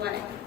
away.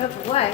这不会。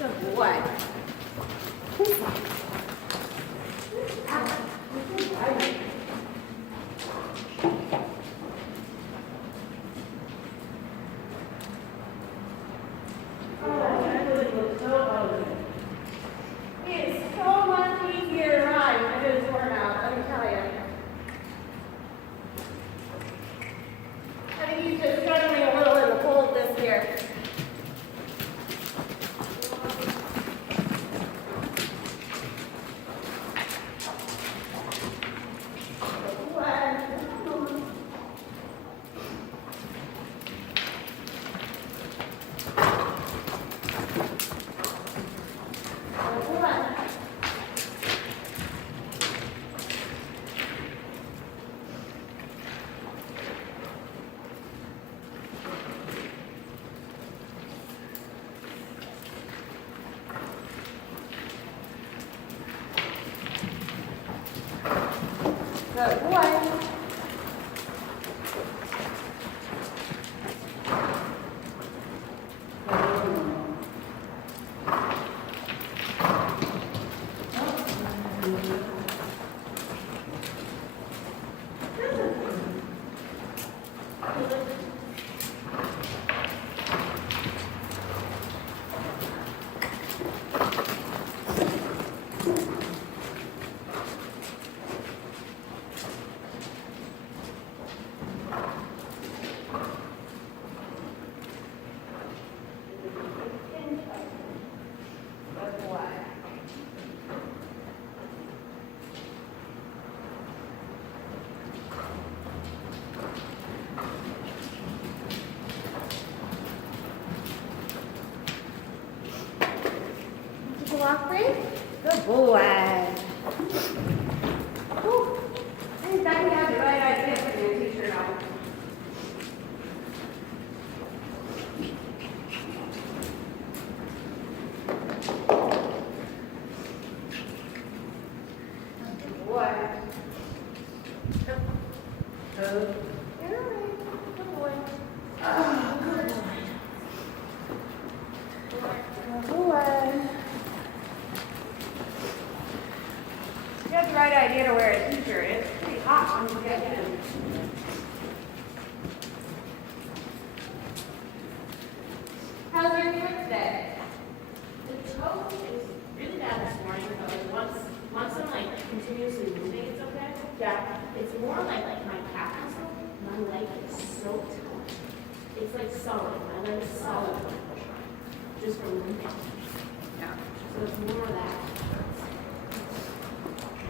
这不会。It's so much easier to ride when it is worn out, let me tell you. I think he's just struggling a little in the cold this year. Good boy. Good boy. Whew. I think Becky has the right idea for your t-shirt on. Good boy. Good. You're all right. Good boy. Oh, good boy. Good boy. You have the right idea to wear a t-shirt. It's pretty hot when you get in. How's your foot today? The toe is really bad this morning, but like once I'm like continuously moving, it's okay. Yeah. It's more like my calf muscle, my leg is so tight. It's like solid. My leg is solid when I push on, just from moving. Yeah. So it's more of that.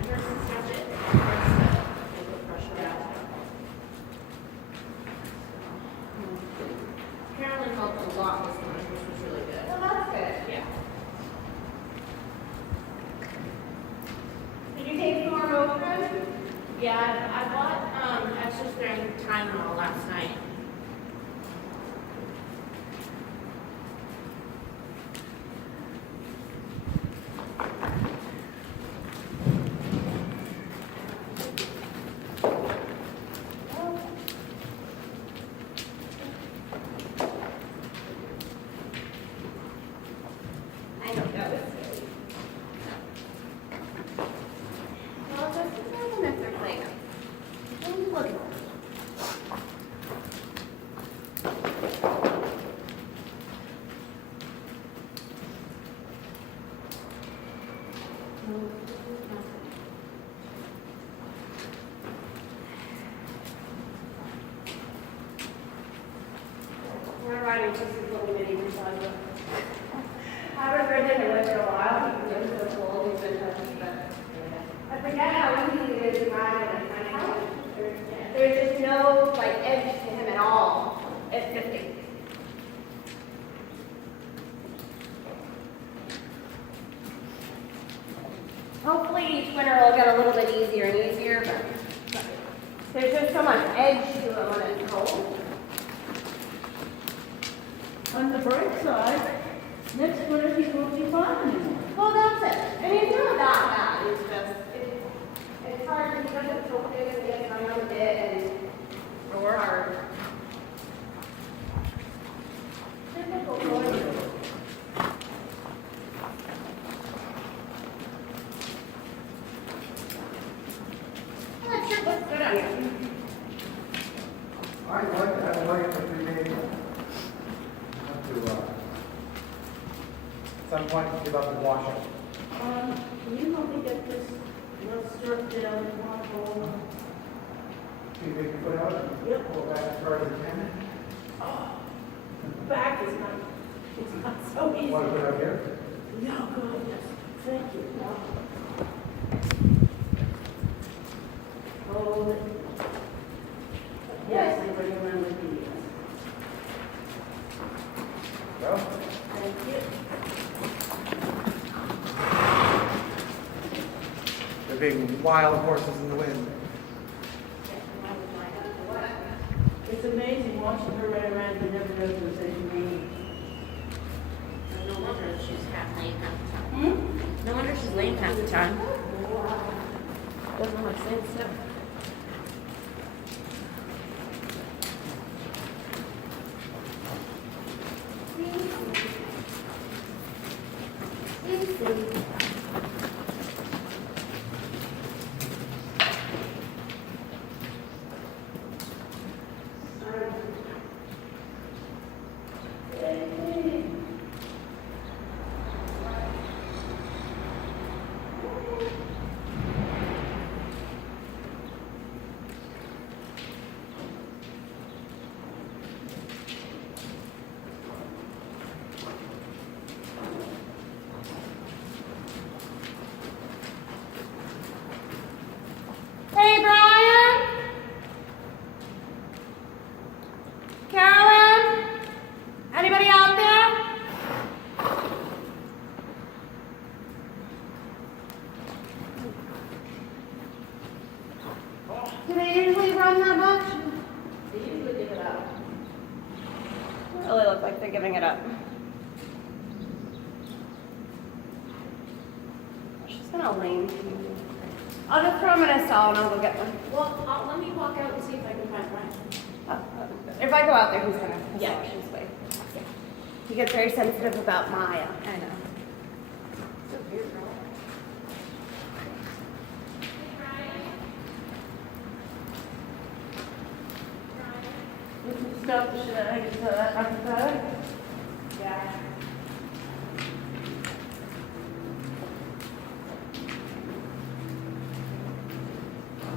It hurts to stretch it. It hurts to get the pressure out. Carolyn helped a lot this morning, which was really good. Well, that's good. Yeah. Did you take Motrin? Yeah, I bought extra strength Tylenol last night. I don't know. It's scary. Well, just imagine if they're playing. Don't look at them. We're riding just a little bitty massager. I haven't ridden in a whip in a while. He's been so cool. He's been touchy, but I forget how easy it is to ride in a tiny house. There's just no like edge to him at all at 50. Hopefully each winter will get a little bit easier and easier, but there's just so much edge to it when it's cold. On the bright side, next winter he won't be fine anymore. Well, that's it. I mean, it's not that bad. It's just, it's hard because he doesn't focus and gets around a bit and or hard. Typical boy. That shirt looks good on you. I'd like to have a light for 3 days. Have to, at some point, give up and wash it. Can you help me get this little strip down in one hole? See if we can put out and Yep. pull back as far as we can. Back is not, it's not so easy. Want to put it out here? No, God, yes. Thank you. Hold it. Yes, I remember these. Well, Thank you. they're being wild horses in the wind. It's amazing watching her run around, you never know if there's anything. No wonder she's half lame half the time. No wonder she's lame half the time. Doesn't make sense. So. look like they're giving it up. She's gonna lame. I'll just throw them in a stall and I'll go get one. Well, let me walk out and see if I can find Brian. If I go out there, he's gonna Yeah. push his way. He gets very sensitive about Maya. I know. So weird, girl. Stop the shenanigans after that. Yeah.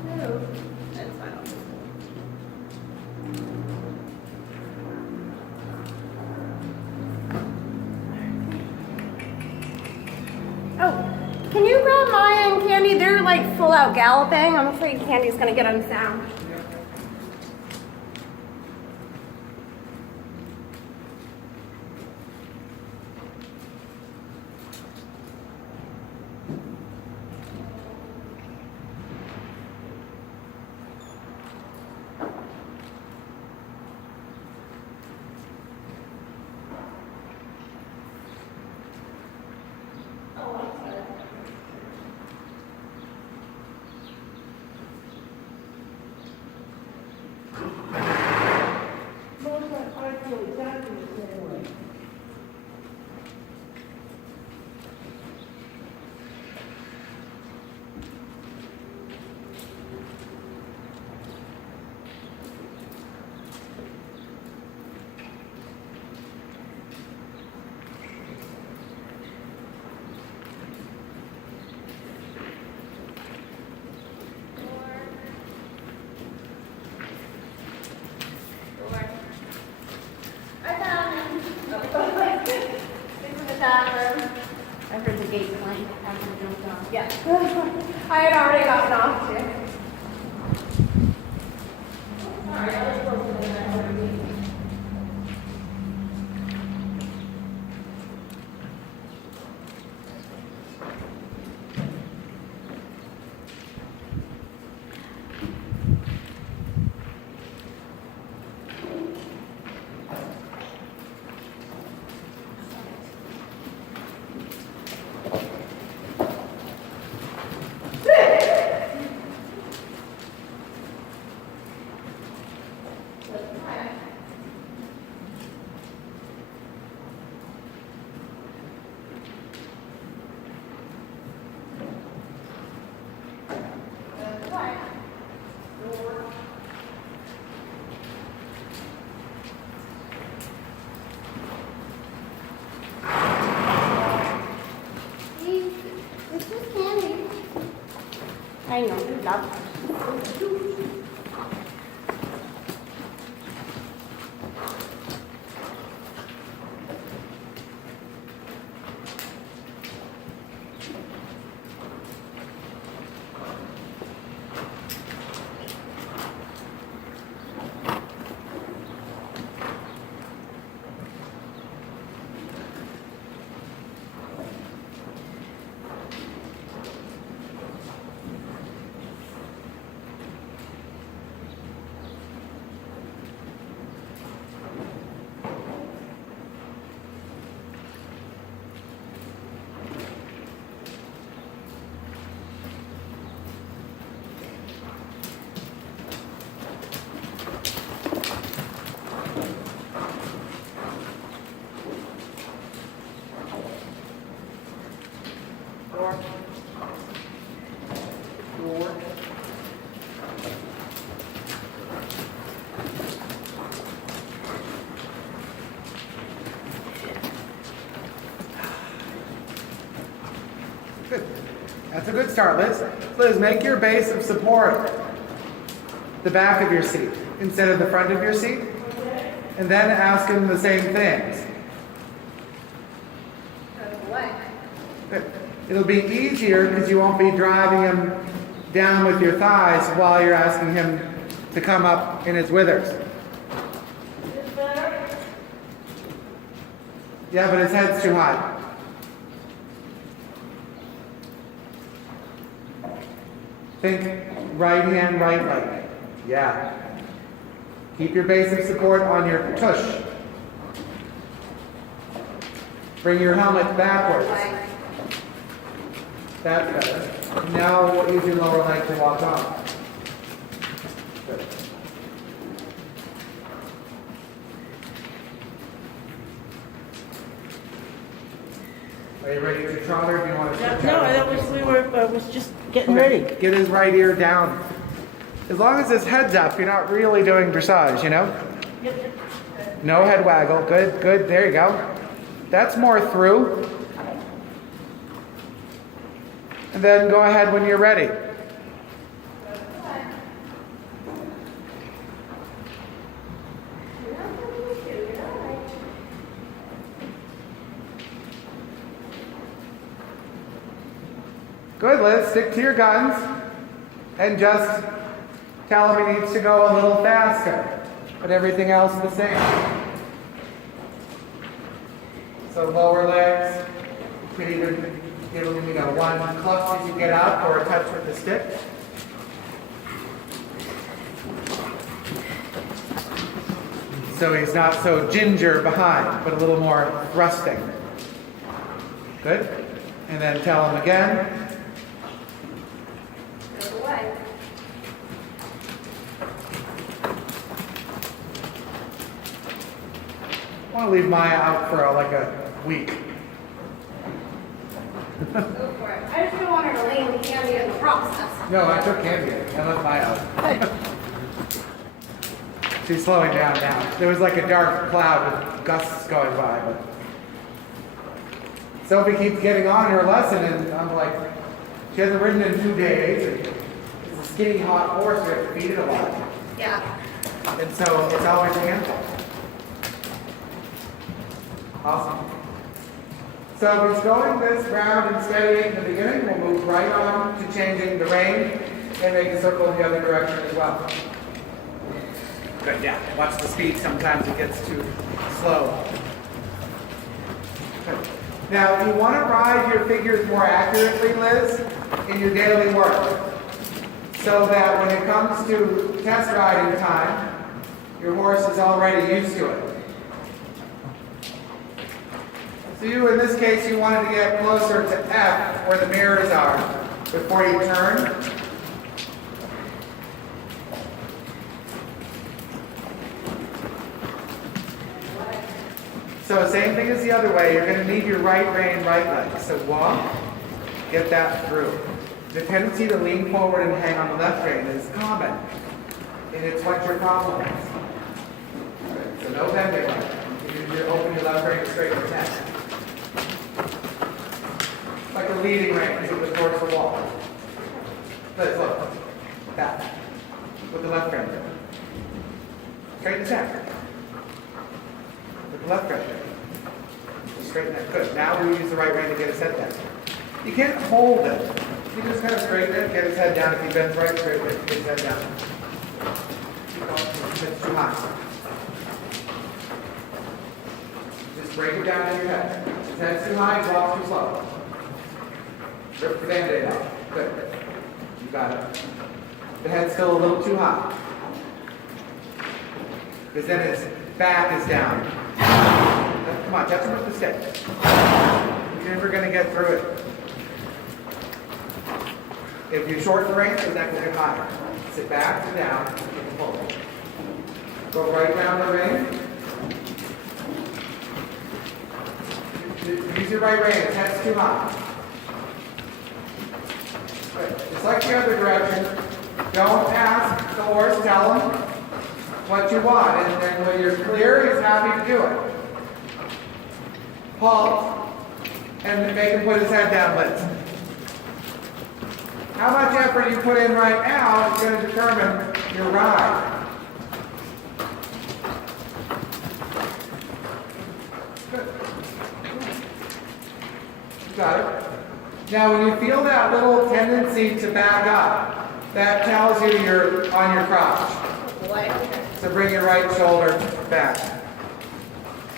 No, that's fine. I'll just- Oh, can you grab Maya and Candy? They're like full out galloping. I'm afraid Candy's gonna get on sound. I feel exactly the same way. I found him. It's in the bathroom. I heard the gate clank after I jumped off. Yeah. I had already gotten off too. Sorry, I was close to that other gate. It's just Candy. I know, you love her. Door. Door. Good. That's a good start, Liz. Liz, make your base of support the back of your seat instead of the front of your seat. And then ask him the same things. Good. It'll be easier because you won't be driving him down with your thighs while you're asking him to come up in his withers. Yeah, but his head's too high. Think right hand, right leg. Yeah. Keep your base of support on your tush. Bring your helmet backwards. That's better. Now use your lower leg to walk on. Good. Are you ready to trot or do you want to sit No, down? that was, was just getting Okay, ready. Get his right ear down. As long as his head's up, you're not really doing dressage, you know? No head waggle. Good, good. There you go. That's more through. And then go ahead when you're ready. Good, Liz. Stick to your guns and just tell him he needs to go a little faster. But everything else is the same. So lower legs, you could even give him, one clutch as you get up or a touch with the stick. So he's not so ginger behind, but a little more thrusting. Good. And then tell him again. I want to leave Maya out for like a week. Go for it. I just don't want her to lean Candy in the process. No, I took Candy. I left Maya out. She's slowing down now. There was like a dark cloud with gusts going by. But Sophie keeps getting on her lesson, and I'm like, she hasn't ridden in 2 days. And it's a skinny, hot horse. We have to feed it a lot. Yeah. And so it's always a handful. Awesome. So if it's going this round and steady in the beginning, we'll move right on to changing the rein and make a circle in the other direction as well. Good, yeah. Watch the speed. Sometimes it gets too slow. Good. Now, if you want to ride your figures more accurately, Liz, in your daily work, so that when it comes to test riding time, your horse is already used to it. So you, in this case, you wanted to get closer to F, where the mirrors are, before you turn. So same thing as the other way. You're going to need your right rein, right leg. So walk, get that through. The tendency to lean forward and hang on the left rein is common, and it's what your problem is. Good. So no bending. You open your left rein and straighten your neck. Like a leading rein as it was towards the wall. Let's look. That. With the left rein. Straighten the neck. With the left rein. Straighten that. Good. Now we use the right rein to get his head down. You can't hold it. You just kind of straighten it, get his head down. If he bends right, straighten it, get his head down. Keep going. It's too high. Just break it down in your head. His head's too high, walk too slow. Rip the Band-Aid off. Good. You got it. The head's still a little too high. Because then his back is down. Come on, touch him with the stick. You're never going to get through it. If you shorten the rein, the neck will get higher. Sit back, sit down, and pull. Go right down the rein. Use your right rein. His head's too high. Good. Just like the other direction, don't ask the horse, tell him what you want. And then when you're clear, he's happy to do it. Halt, and make him put his head down, Liz. How much effort you put in right now is going to determine your ride. Good. You got it. Now, when you feel that little tendency to back up, that tells you you're on your crotch. So bring your right shoulder back.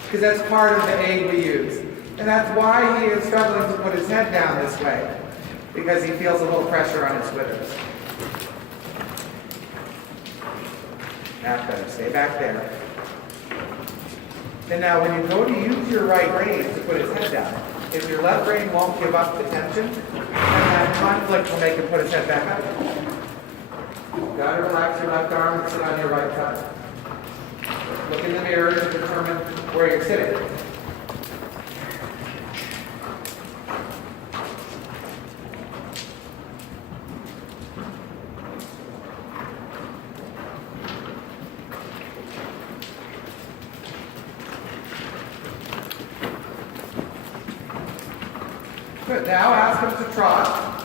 Because that's part of the aid we use. And that's why he is struggling to put his head down this way. Because he feels a little pressure on his withers. That's better. Stay back there. And now when you go to use your right rein to put his head down, if your left rein won't give up the tension, then that conflict will make him put his head back up. You gotta relax your left arm and sit on your right side. Look in the mirror to determine where you're sitting. Good. Now ask him to trot.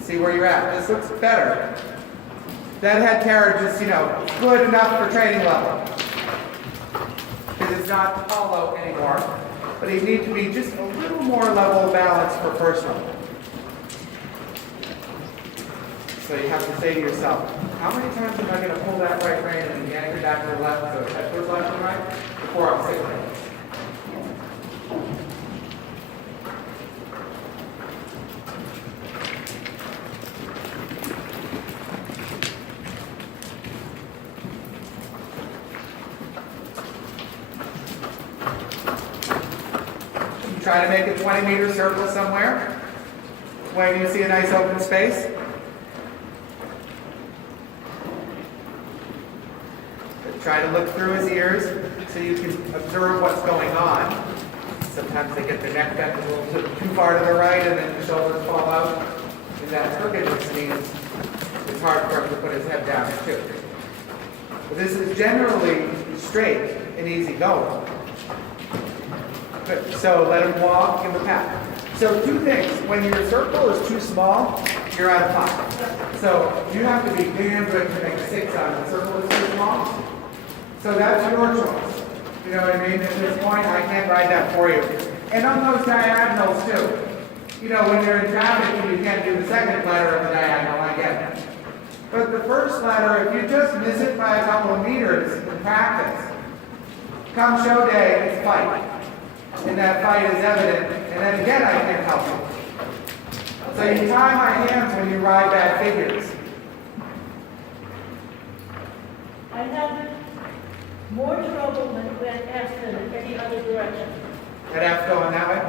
See where you're at. This looks better. That head carriage is, good enough for training level. Because it's not hollow anymore. But you need to be just a little more level balanced for personal. So you have to say to yourself, how many times am I going to pull that right rein and yank it back to the left so the head goes left and right before I'm signaling? Try to make a 20-meter circle somewhere when you see a nice open space. Try to look through his ears so you can observe what's going on. Sometimes they get the neck bent a little too far to the right and then the shoulders fall out. And that crookedness means it's hard for him to put his head down too. But this is generally straight and easy going. Good. So let him walk in the path. So two things. When your circle is too small, you're out of 5. So you have to be damn good to make 6 out of the circle is too small. So that's your choice. You know what I mean? At this point, I can't write that for you. And on those diagonals too. When you're in traffic, you can't do the second letter of the diagonal, I get it. But the first letter, if you just miss it by a couple of meters in practice, come show day, it's fight. And that fight is evident, and then again I can't help you. So you tie my hands when you ride bad figures. I have more trouble with F than in any other direction. That F going that way?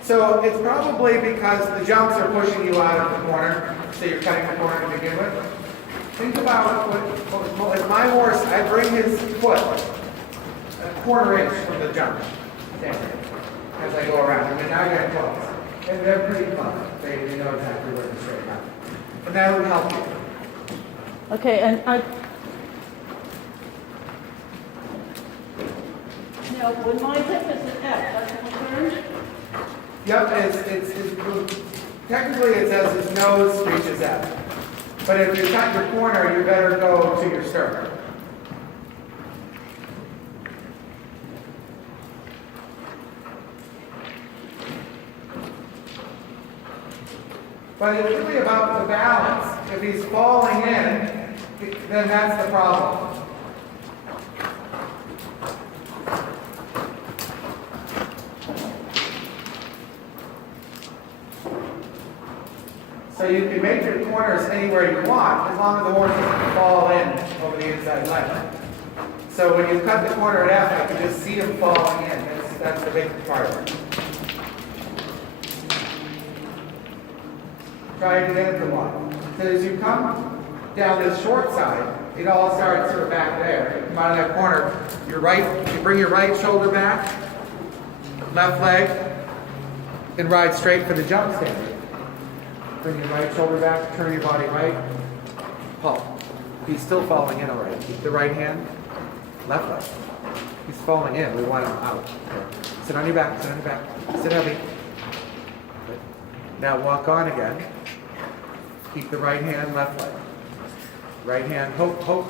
So it's probably because the jumps are pushing you out of the corner, so you're cutting the corner to begin with. Think about what my horse, I bring his foot a quarter inch from the jump. As I go around. I mean, now you're close. And they're pretty close. They know exactly where to straighten out. And that would help you. Okay, and now when my hip is an F, that's my turn? Yep, technically it says his nose reaches F. But if you cut your corner, you better go to your sternum. But it's really about the balance. If he's falling in, then that's the problem. So you can make your corners anywhere you want, as long as the horse doesn't fall in over the inside leg. So when you cut the corner at F, I can just see him falling in. That's the big part of it. Try to get it to walk. So as you come down this short side, it all starts sort of back there. You come out of that corner, you bring your right shoulder back, left leg, and ride straight for the jump stand. Bring your right shoulder back, turn your body right, pull. He's still falling in already. Keep the right hand, left leg. He's falling in. We want him out. Sit on your back, sit on your back. Sit heavy. Good. Now walk on again. Keep the right hand, left leg. Right hand, hope,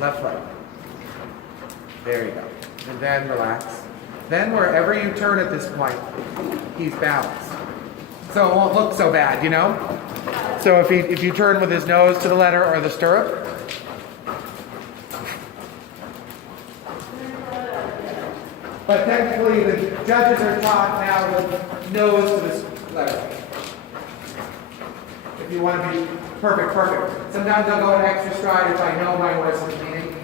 left leg. There you go. And then relax. Then wherever you turn at this point, he's balanced. So it won't look so bad, So if you turn with his nose to the letter or the stirrup. But technically the judges are taught now with nose to the letter. If you want to be perfect. Sometimes I'll go an extra stride if I know my horse is leaning,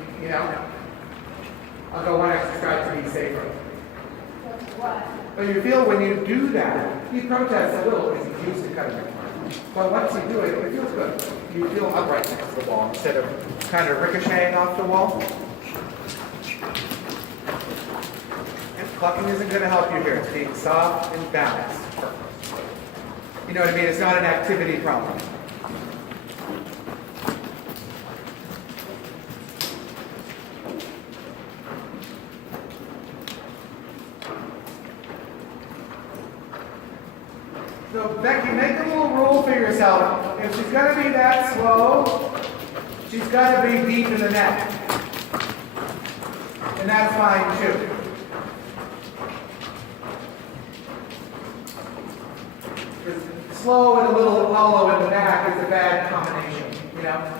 I'll go one extra stride to be safer. What? But you feel when you do that, he protests a little because he's used to cutting it. But once you do it, it feels good. You feel upright next to the wall instead of kind of ricocheting off the wall. And clucking isn't going to help you here. It's being soft and balanced. You know what I mean? It's not an activity problem. So Becky, make a little rule for yourself. If she's going to be that slow, she's got to be deep in the neck. And that's fine too. Because slow and a little hollow in the back is a bad combination, you know?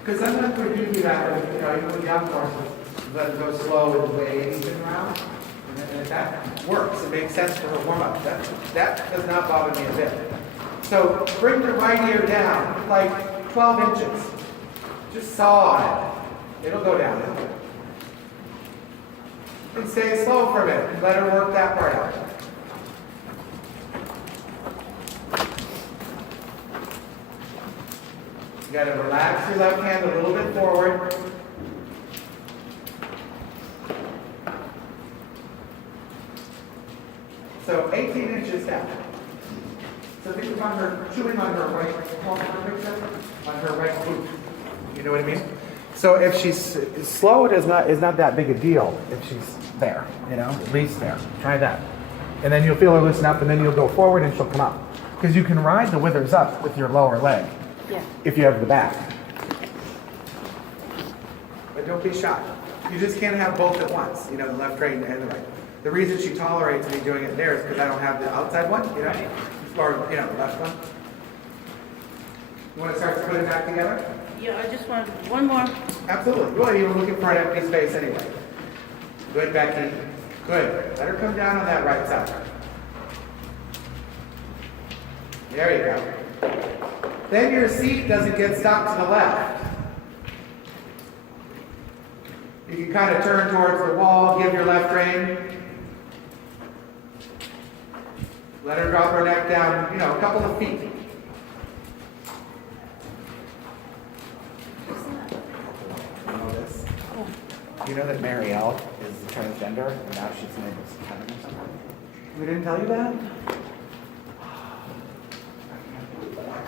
Because sometimes we do that with, even with young horses, let them go slow and waves and around. And that works. It makes sense for her warm-up. That does not bother me a bit. So bring the right ear down, like 12 inches. Just saw on it. It'll go down. And stay slow for a minute and let her work that part out. You got to relax your left hand a little bit forward. So 18 inches down. So think of her chewing on her right palm, on her right boot. You know what I mean? So if she's slow, it is not that big a deal if she's there, at least there. Try that. And then you'll feel her loosen up, and then you'll go forward and she'll come up. Because you can ride the withers up with your lower leg if you have the back. But don't be shy. You just can't have both at once, the left rein and the right. The reason she tolerates me doing it there is because I don't have the outside one, or, the left one. You want to start to put it back together? Yeah, I just want one more. Absolutely. Well, you were looking for an empty space anyway. Good, Becky. Good. Let her come down on that right side. There you go. Then your seat doesn't get stuck to the left. You can kind of turn towards the wall, give your left rein. Let her drop her neck down, a couple of feet. You know this? You know that Marielle is transgender, and now she's named as Kevin or something? We didn't tell you that?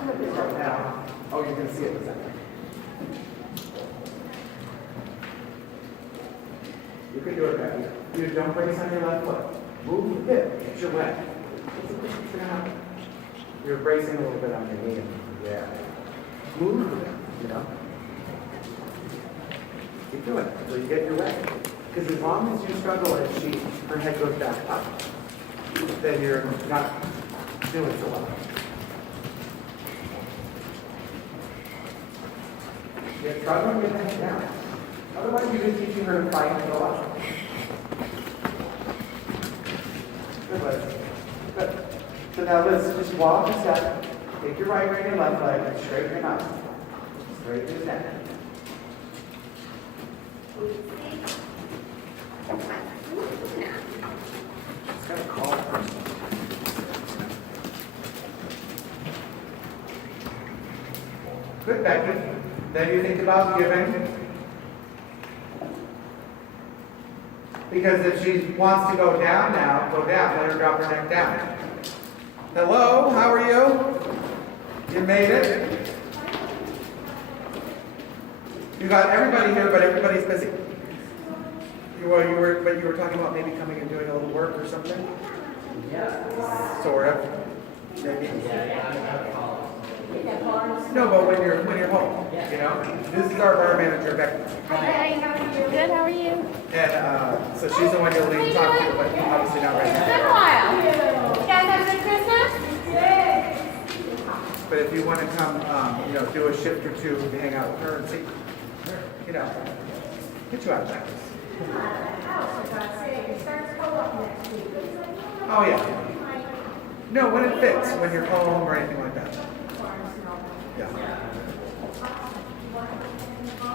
I'm going to right now. Oh, you're going to see it in a second. You can do it, Becky. You don't brace on your left foot. Move the hip. Get your leg. You're bracing a little bit on your knee. Yeah. Move it, Keep doing it until you get your leg. Because as long as you struggle and her head goes back up, then you're not doing so well. You're struggling your head down. Otherwise, you're just teaching her to fight and go up. Good, Liz. Good. So now Liz, just walk a step. Take your right rein and left leg and straighten him out. Straighten his neck. Just gotta call it first. Good, Becky. Then you think about giving. Because if she wants to go down now, go down. Let her drop her neck down. Hello, how are you? You made it? You got everybody here, but everybody's busy. You were talking about maybe coming and doing a little work or something? Yeah. Sort of. Maybe. No, but when you're home, This is our bar manager, Becky. Hi, how are you? Good, how are you? And so she's the one you'll need to talk to, but obviously not right It's been now. a while. You guys have a good Christmas? But if you want to come, do a shift or two to hang out with her and see, get you out of practice. Oh, yeah. No, when it fits, when you're home or anything like that. Yeah.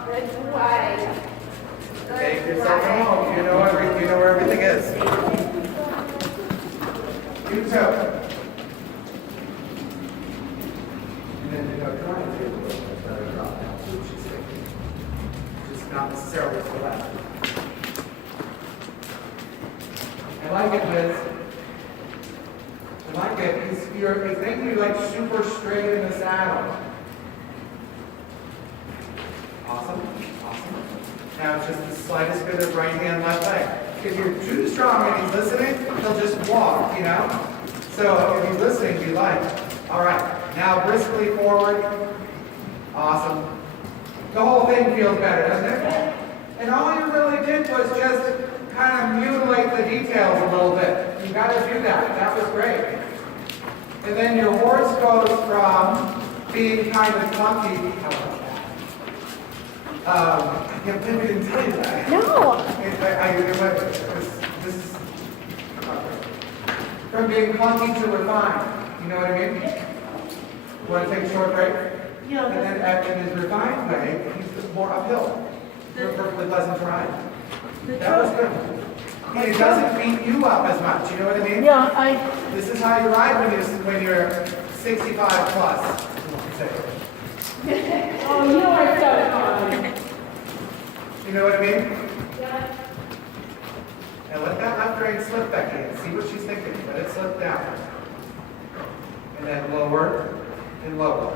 Good boy. Take yourself home. You know where everything is. You too. And then, try and do a little bit better job. That's what she's thinking. Just not necessarily for that. I like it, Liz. I like it. It's making you like super straight in the saddle. Awesome. Awesome. Now it's just the slightest bit of right hand, left leg. If you're too strong and he's listening, he'll just walk, you know? So if he's listening, be like, all right, now briskly forward. Awesome. The whole thing feels better, doesn't it? And all you really did was just kind of mutilate the details a little bit. You got to do that. That was great. And then your horse goes from being kind of clunky. How about that? I didn't tell you that. No. This is from being clunky to refined. You know what I mean? Want to take a short break? Yeah. And then in his refined way, he's more uphill. Perfectly pleasant to ride. That was good. And it doesn't beat you up as much. You know what I mean? Yeah, This is how you ride when you're 65 plus. Oh, you are so fun. You know what I mean? Yeah. And let that left rein slip, Becky, and see what she's thinking. Let it slip down. And then lower and lower.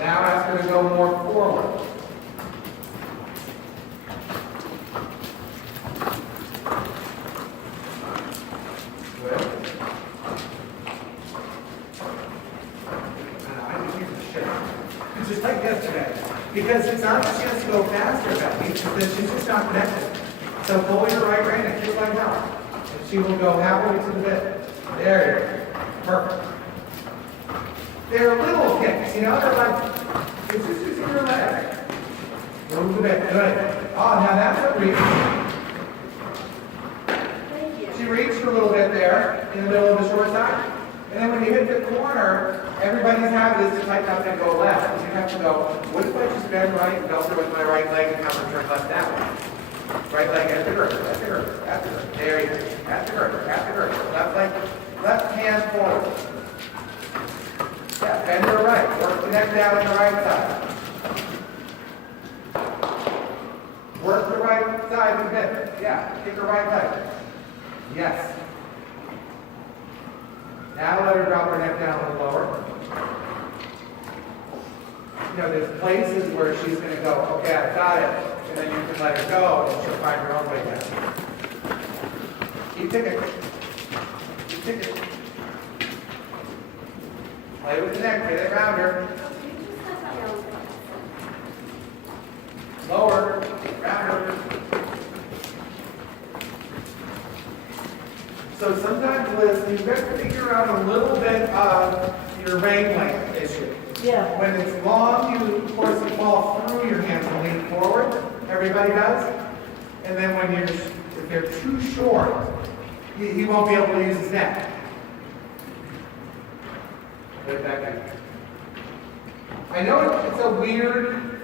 Now ask her to go more forward. Good. I just need to shake. It's just like yesterday. Because it's not that she has to go faster, Becky, it's that she's just not connected. So pull your right rein and kick like that. And she will go halfway to the bit. There you go. Perfect. They're little kicks, you know? They're like, it's just using your leg. Move a bit. Good. Oh, now that's a reach. Thank you. She reached a little bit there in the middle of the short side. And then when you hit the corner, everybody's habit is to tighten up and go left. And you have to go, what if I just bend right and go through with my right leg and come and turn left that way? Right leg at the girth, at the girth, at the girth. There you go. At the girth, at the girth. Left leg, left hand forward. Yeah, bend to the right. Work the neck down on the right side. Work the right side a bit. Yeah, kick the right leg. Yes. Now let her drop her neck down a little lower. You know, there's places where she's going to go, okay, I got it. And then you can let her go and she'll find her own way down. Keep ticking. Keep ticking. Play with the neck, get it around her. Lower, round her. So sometimes, Liz, you've got to figure out a little bit of your rein length issue. yeah. When it's long, you, of course, you fall through your hands and lean forward. Everybody does. And then when if they're too short, he won't be able to use his neck. Put it back in. I know it's a weird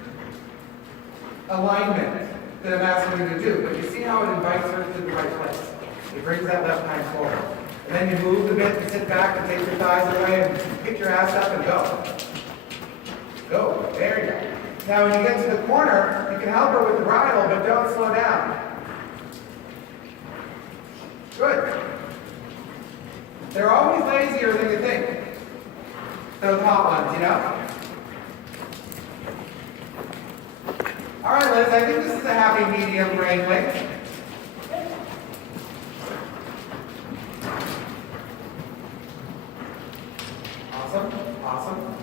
alignment that I'm asking you to do, but you see how it invites her to the right place. It brings that left hind forward. And then you move a bit and sit back and take your thighs away and pick your ass up and go. Go. There you go. Now when you get to the corner, you can help her with the bridle, but don't slow down. Good. They're always lazier than you think. Those hot ones, you know? All right, Liz, I think this is a happy medium rein length. Awesome, awesome.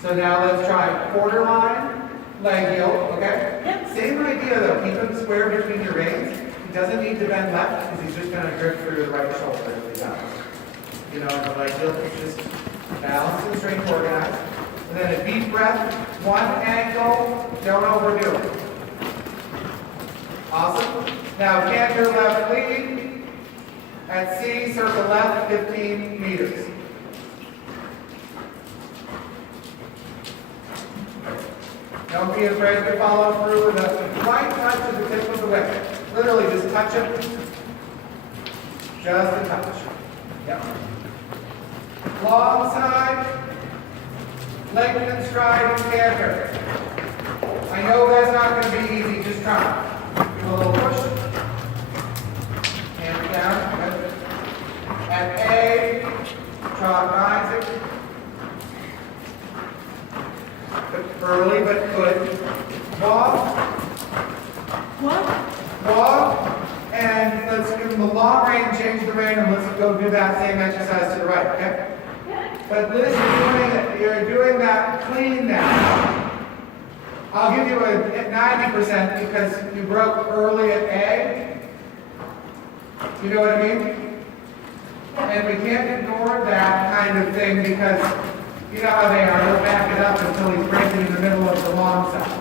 So now let's try quarter line, leg heel, okay? Yep. Same idea though, keep him square between your reins. He doesn't need to bend left because he's just going to drift through the right shoulder if he does. You know, the leg heel is just balanced and straight organized. And then a deep breath, one ankle, don't overdo it. Awesome. Now canter left lead. At C, circle left 15 meters. Don't be afraid to follow through with a slight touch of the tip of the whip. Literally, just touch it. Just a touch. Yep. Long side. Lengthen stride and canter. I know that's not going to be easy. Just try. Give a little push. Hands down. Good. At A, trot rising. Early but good. Walk. What? Walk. And let's give them a long rein, change the rein, and let's go do that same exercise to the right, okay? But Liz, you're doing that clean now. I'll give you a 90% because you broke early at A. You know what I mean? And we can't ignore that kind of thing because you know how they are. They'll back it up until he's breaking in the middle of the long side.